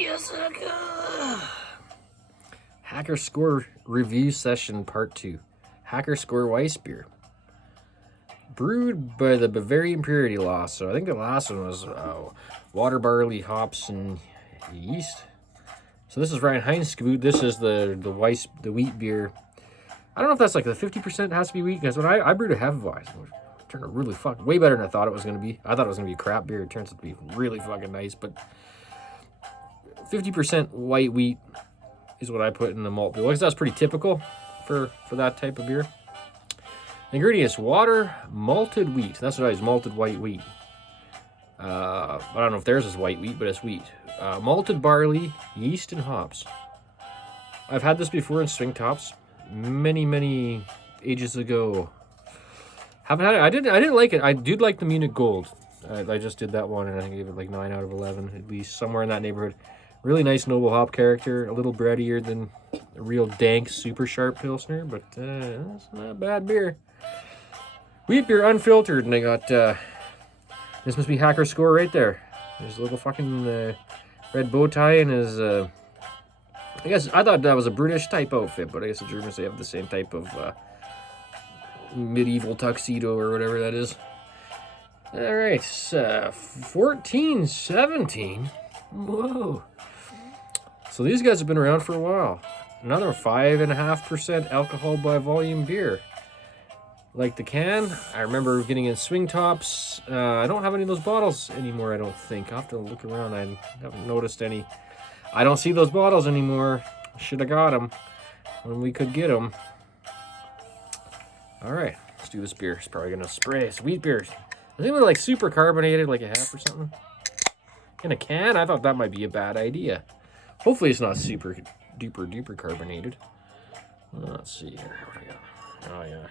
Beerzerker Hacker Pschorr Review Session Part 2. Hacker Pschorr Weissbier. Brewed by the Bavarian purity law. So I think the last one was water, barley, hops, and yeast. So this is Ryan Heinzgebut. This is the wheat beer. I don't know if that's like the 50% has to be wheat, because when I brewed a Hefeweizen, which turned out really way better than I thought it was going to be. I thought it was going to be a crap beer. It turns out to be really fucking nice, but 50% white wheat is what I put in the malt bill, because that's pretty typical for that type of beer. Ingredients: water, malted wheat. That's what I use, malted white wheat. I don't know if theirs is white wheat, but it's wheat. Malted barley, yeast, and hops. I've had this before in swing tops many ages ago. Haven't had it. I didn't like it. I did like the Munich Gold. I just did that one, and I gave it like 9 out of 11, at least somewhere in that neighborhood. Really nice noble hop character. A little breadier than a real dank, super sharp Pilsner, but it's not a bad beer. Wheat beer unfiltered, and I got this must be Hacker Pschorr right there. There's a little fucking red bow tie and his. I guess I thought that was a British type outfit, but I guess the Germans, they have the same type of medieval tuxedo or whatever that is. All right, 1417. Whoa. So these guys have been around for a while. Another 5.5% alcohol by volume beer. Like the can, I remember getting in swing tops. I don't have any of those bottles anymore, I don't think. I'll have to look around. I haven't noticed any. I don't see those bottles anymore. Should have got them when we could get them. All right, let's do this beer. It's probably going to spray. It's wheat beer. I think it was like super carbonated, like a half or something. In a can? I thought that might be a bad idea. Hopefully it's not super duper carbonated. Let's see here. What do I got? Oh, yeah.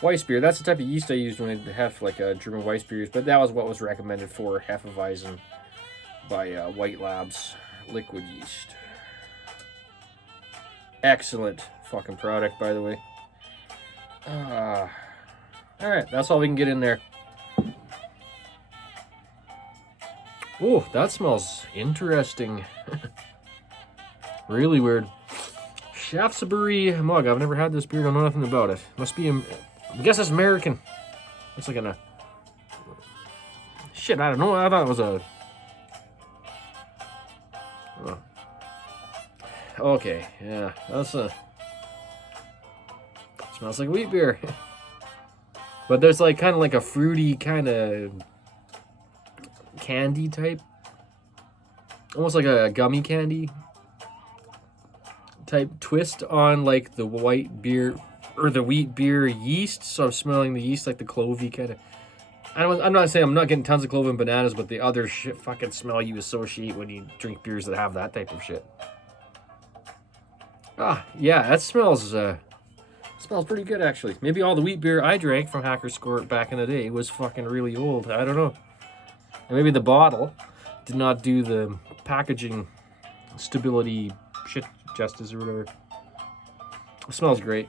Weissbier, that's the type of yeast I used when I have like German Weissbiers, but that was what was recommended for Hefeweizen by White Labs liquid yeast. Excellent fucking product, by the way. Alright, that's all we can get in there. Oh, that smells interesting. Really weird. Shaftesbury mug. I've never had this beer. I don't know nothing about it. Must be, I guess it's American. Looks like a... Shit, I don't know. I thought it was a... Oh. Okay, yeah. That's a... Smells like wheat beer. But there's like kind of like a fruity kind of candy type. Almost like a gummy candy type twist on like the white beer or the wheat beer yeast. So I'm smelling the yeast like the clovey kind of. I'm not saying I'm not getting tons of clove and bananas, but the other shit fucking smell you associate when you drink beers that have that type of shit. Ah, yeah, that smells pretty good actually. Maybe all the wheat beer I drank from Hacker Pschorr back in the day was fucking really old. I don't know. And maybe the bottle did not do the packaging stability shit justice or whatever. It smells great.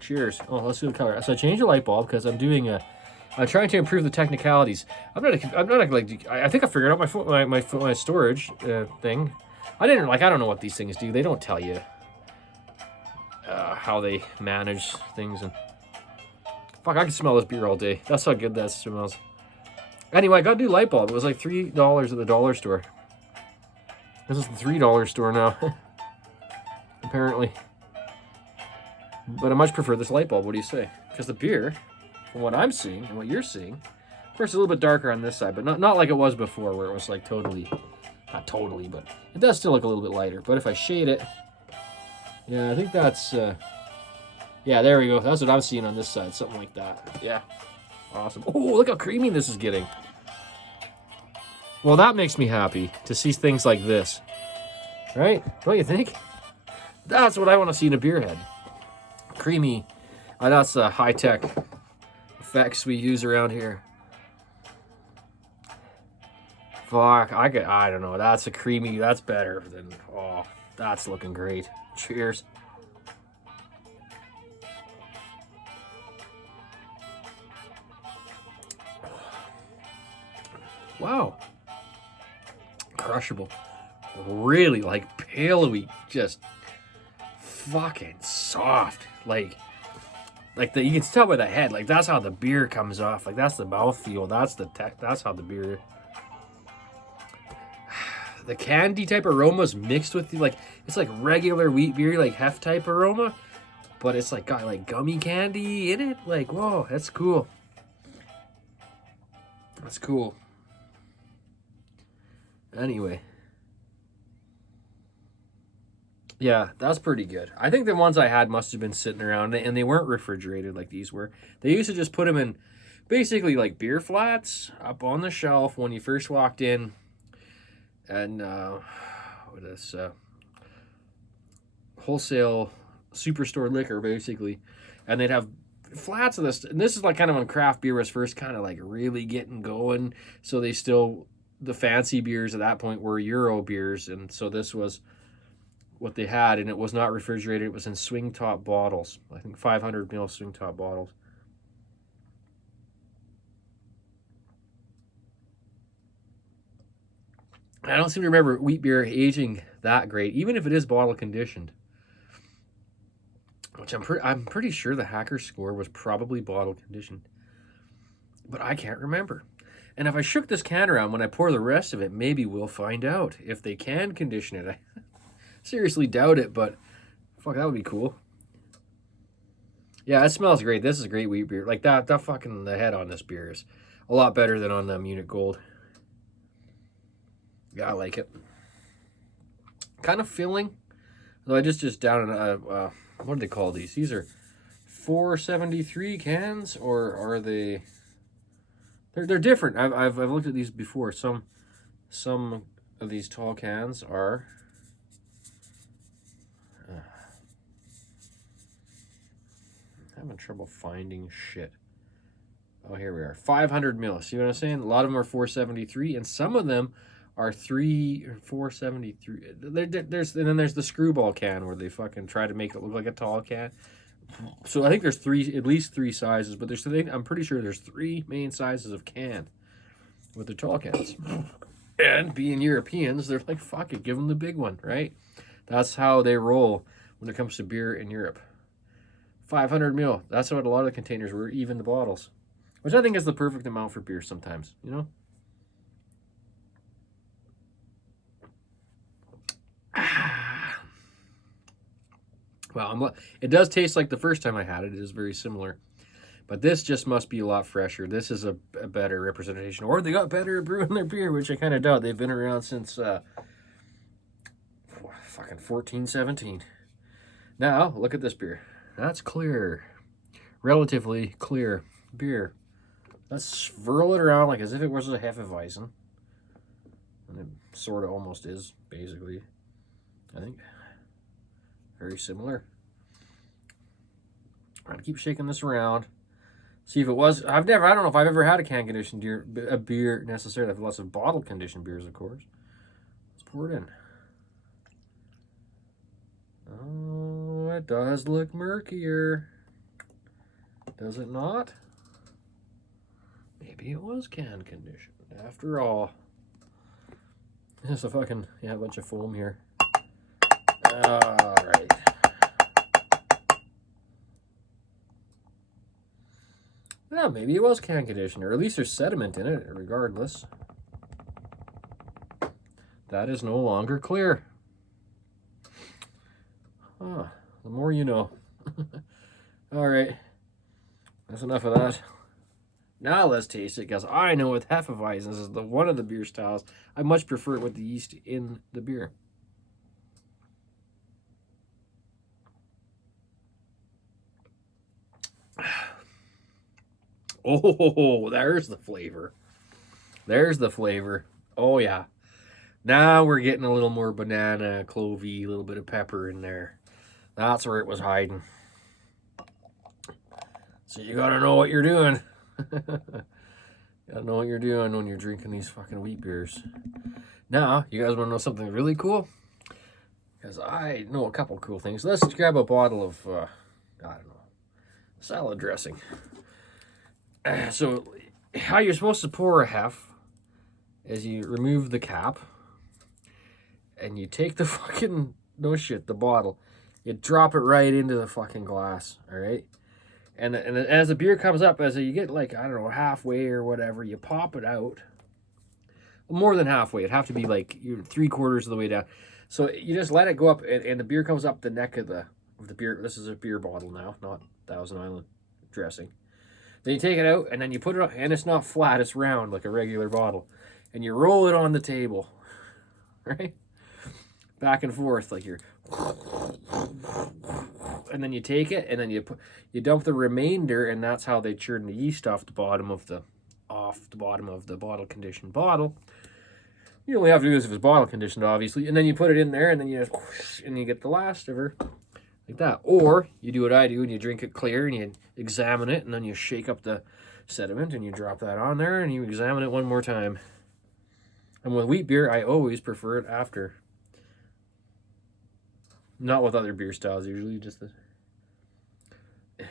Cheers. Oh, let's do the color. So I changed the light bulb because I'm doing I'm trying to improve the technicalities. I'm not like, I think I figured out my storage thing. I don't know what these things do. They don't tell you how they manage things, and fuck, I can smell this beer all day. That's how good that smells. Anyway, I got a new light bulb. It was like $3 at the dollar store. This is the $3 store now, apparently. But I much prefer this light bulb. What do you say? Because the beer, from what I'm seeing and what you're seeing, of course, it's a little bit darker on this side, but not like it was before, where it was like totally, not totally, but it does still look a little bit lighter. But if I shade it, yeah, I think that's, yeah, there we go. That's what I'm seeing on this side, something like that. Yeah, awesome. Oh, look how creamy this is getting. Well, that makes me happy to see things like this, right? Don't you think? That's what I want to see in a beer head. Creamy. That's high-tech effects we use around here. Fuck, I don't know. That's a creamy. That's better than. Oh, that's looking great. Cheers. Wow. Crushable. Really, like, pillowy. Just fucking soft. Like you can tell by the head. Like, that's how the beer comes off. Like, that's the mouthfeel. That's how the beer... The candy type aroma's mixed with the, like, it's like regular wheat beer, like hef type aroma, but it's like got like gummy candy in it. Like, whoa, that's cool. That's cool. Anyway. Yeah, that's pretty good. I think the ones I had must have been sitting around, and they weren't refrigerated like these were. They used to just put them in basically like beer flats up on the shelf when you first walked in. And what is wholesale superstore liquor, basically. And they'd have flats of this. And this is like kind of when craft beer was first kind of like really getting going. So the fancy beers at that point were Euro beers. And so this was what they had. And it was not refrigerated. It was in swing top bottles. I think 500 ml swing top bottles. I don't seem to remember wheat beer aging that great, even if it is bottle conditioned. Which I'm pretty sure the Hacker Pschorr was probably bottle conditioned, but I can't remember. And if I shook this can around when I pour the rest of it, maybe we'll find out if they can condition it. I seriously doubt it, but fuck, that would be cool. Yeah, it smells great. This is a great wheat beer. Like that fucking the head on this beer is a lot better than on the Munich Gold. Yeah, I like it. Kind of filling. Though I just down in what do they call these? These are 473 cans, or are they? They're different. I've looked at these before. Some of these tall cans are. Having trouble finding shit. Oh, here we are. 500 mil. See what I'm saying? A lot of them are 473, and some of them are 473. And then there's the screwball can where they fucking try to make it look like a tall can. So I think there's at least three sizes, but I'm pretty sure there's three main sizes of can with the tall cans. And being Europeans, they're like, fuck it, give them the big one, right? That's how they roll when it comes to beer in Europe. 500 mil. That's what a lot of the containers were, even the bottles. Which I think is the perfect amount for beer sometimes, you know? Well, it does taste like the first time I had it. It is very similar. But this just must be a lot fresher. This is a better representation. Or they got better at brewing their beer, which I kind of doubt. They've been around since fucking 1417. Now, look at this beer. That's clear. Relatively clear beer. Let's swirl it around like as if it was a Hefeweizen. And it sort of almost is, basically. I think. Very similar. I'm going to keep shaking this around. See if it was. I don't know if I've ever had a can conditioned beer necessarily. I've lots of bottle conditioned beers, of course. Let's pour it in. Oh, it does look murkier. Does it not? Maybe it was can conditioned after all. There's a fucking, a bunch of foam here. Alright. Yeah, maybe it was can conditioned, or at least there's sediment in it, regardless. That is no longer clear. The more you know. Alright. That's enough of that. Now let's taste it, because I know with Hefeweizen, this is one of the beer styles, I much prefer it with the yeast in the beer. Oh, there's the flavor. There's the flavor. Oh, yeah. Now we're getting a little more banana, clovey, a little bit of pepper in there. That's where it was hiding. So you gotta know what you're doing. Gotta know what you're doing when you're drinking these fucking wheat beers. Now, you guys want to know something really cool? Because I know a couple cool things. Let's just grab a bottle of, I don't know, salad dressing. So, how you're supposed to pour a hef is you remove the cap and you take the fucking, no shit, the bottle. You drop it right into the fucking glass, all right? And as the beer comes up, as you get like, I don't know, halfway or whatever, you pop it out. More than halfway. It'd have to be like you're 3/4 of the way down. So you just let it go up, and the beer comes up the neck of the beer. This is a beer bottle now, not Thousand Island dressing. Then you take it out, and then you put it up, and it's not flat, it's round like a regular bottle. And you roll it on the table, right? Back and forth, like you're... And then you take it, and then you dump the remainder, and that's how they churn the yeast off the bottom of the bottle conditioned bottle. You only have to do this if it's bottle conditioned, obviously. And then you put it in there, and then you just, and you get the last of her. Like that. Or you do what I do and you drink it clear and you examine it and then you shake up the sediment and you drop that on there and you examine it one more time. And with wheat beer, I always prefer it after. Not with other beer styles, usually just the...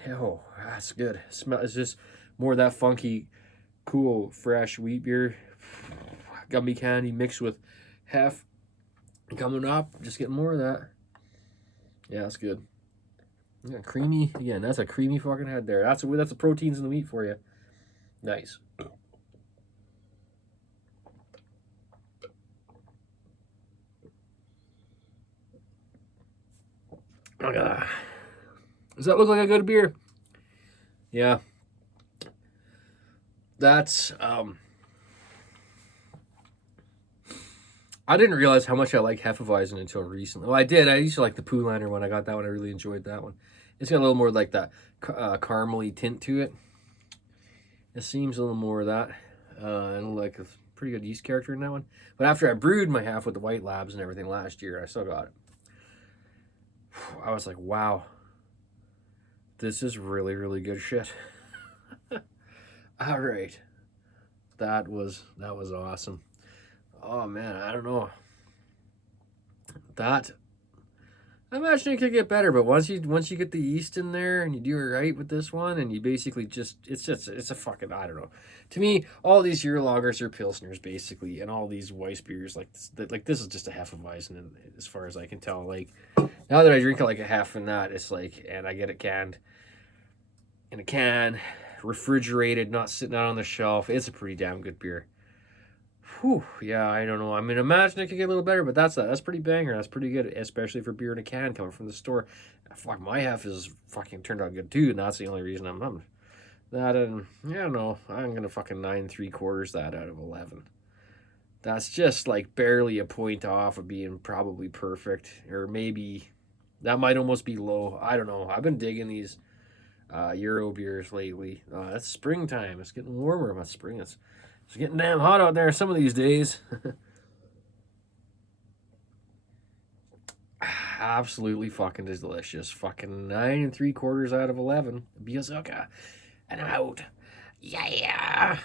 Oh, that's good. It's just more of that funky, cool, fresh wheat beer. Gummy candy mixed with hef coming up. Just getting more of that. Yeah, that's good. Yeah, creamy. Again, that's a creamy fucking head there. That's the proteins in the wheat for you. Nice. Look at that. Does that look like a good beer? Yeah. That's I didn't realize how much I like Hefeweizen until recently. Well, I did. I used to like the Poolander one. I got that one. I really enjoyed that one. It's got a little more like that caramely tint to it. It seems a little more of that. And like a pretty good yeast character in that one. But after I brewed my half with the White Labs and everything last year, I still got it. I was like, wow. This is really, really good shit. All right. That was awesome. Oh man, I don't know. That, I imagine it could get better, but once you get the yeast in there and you do it right with this one, and you basically just it's a fucking, I don't know. To me, all these year lagers are pilsners basically, and all these Weissbiers like this is just a Hefeweizen, as far as I can tell. Like now that I drink it like a half and that, it's like, and I get it canned in a can, refrigerated, not sitting out on the shelf. It's a pretty damn good beer. Whew, yeah, I don't know. I mean, imagine it could get a little better, but that's pretty banger. That's pretty good, especially for beer in a can coming from the store. Fuck, my half is fucking turned out good too, and that's the only reason I'm that. And yeah, I don't know. I'm gonna fucking 9 3/4 that out of 11. That's just like barely a point off of being probably perfect, or maybe that might almost be low. I don't know. I've been digging these Euro beers lately. It's springtime. It's getting warmer. About spring. It's getting damn hot out there some of these days. Absolutely fucking delicious. Fucking 9 3/4 out of 11. Beerzerker. And I'm out. Yeah.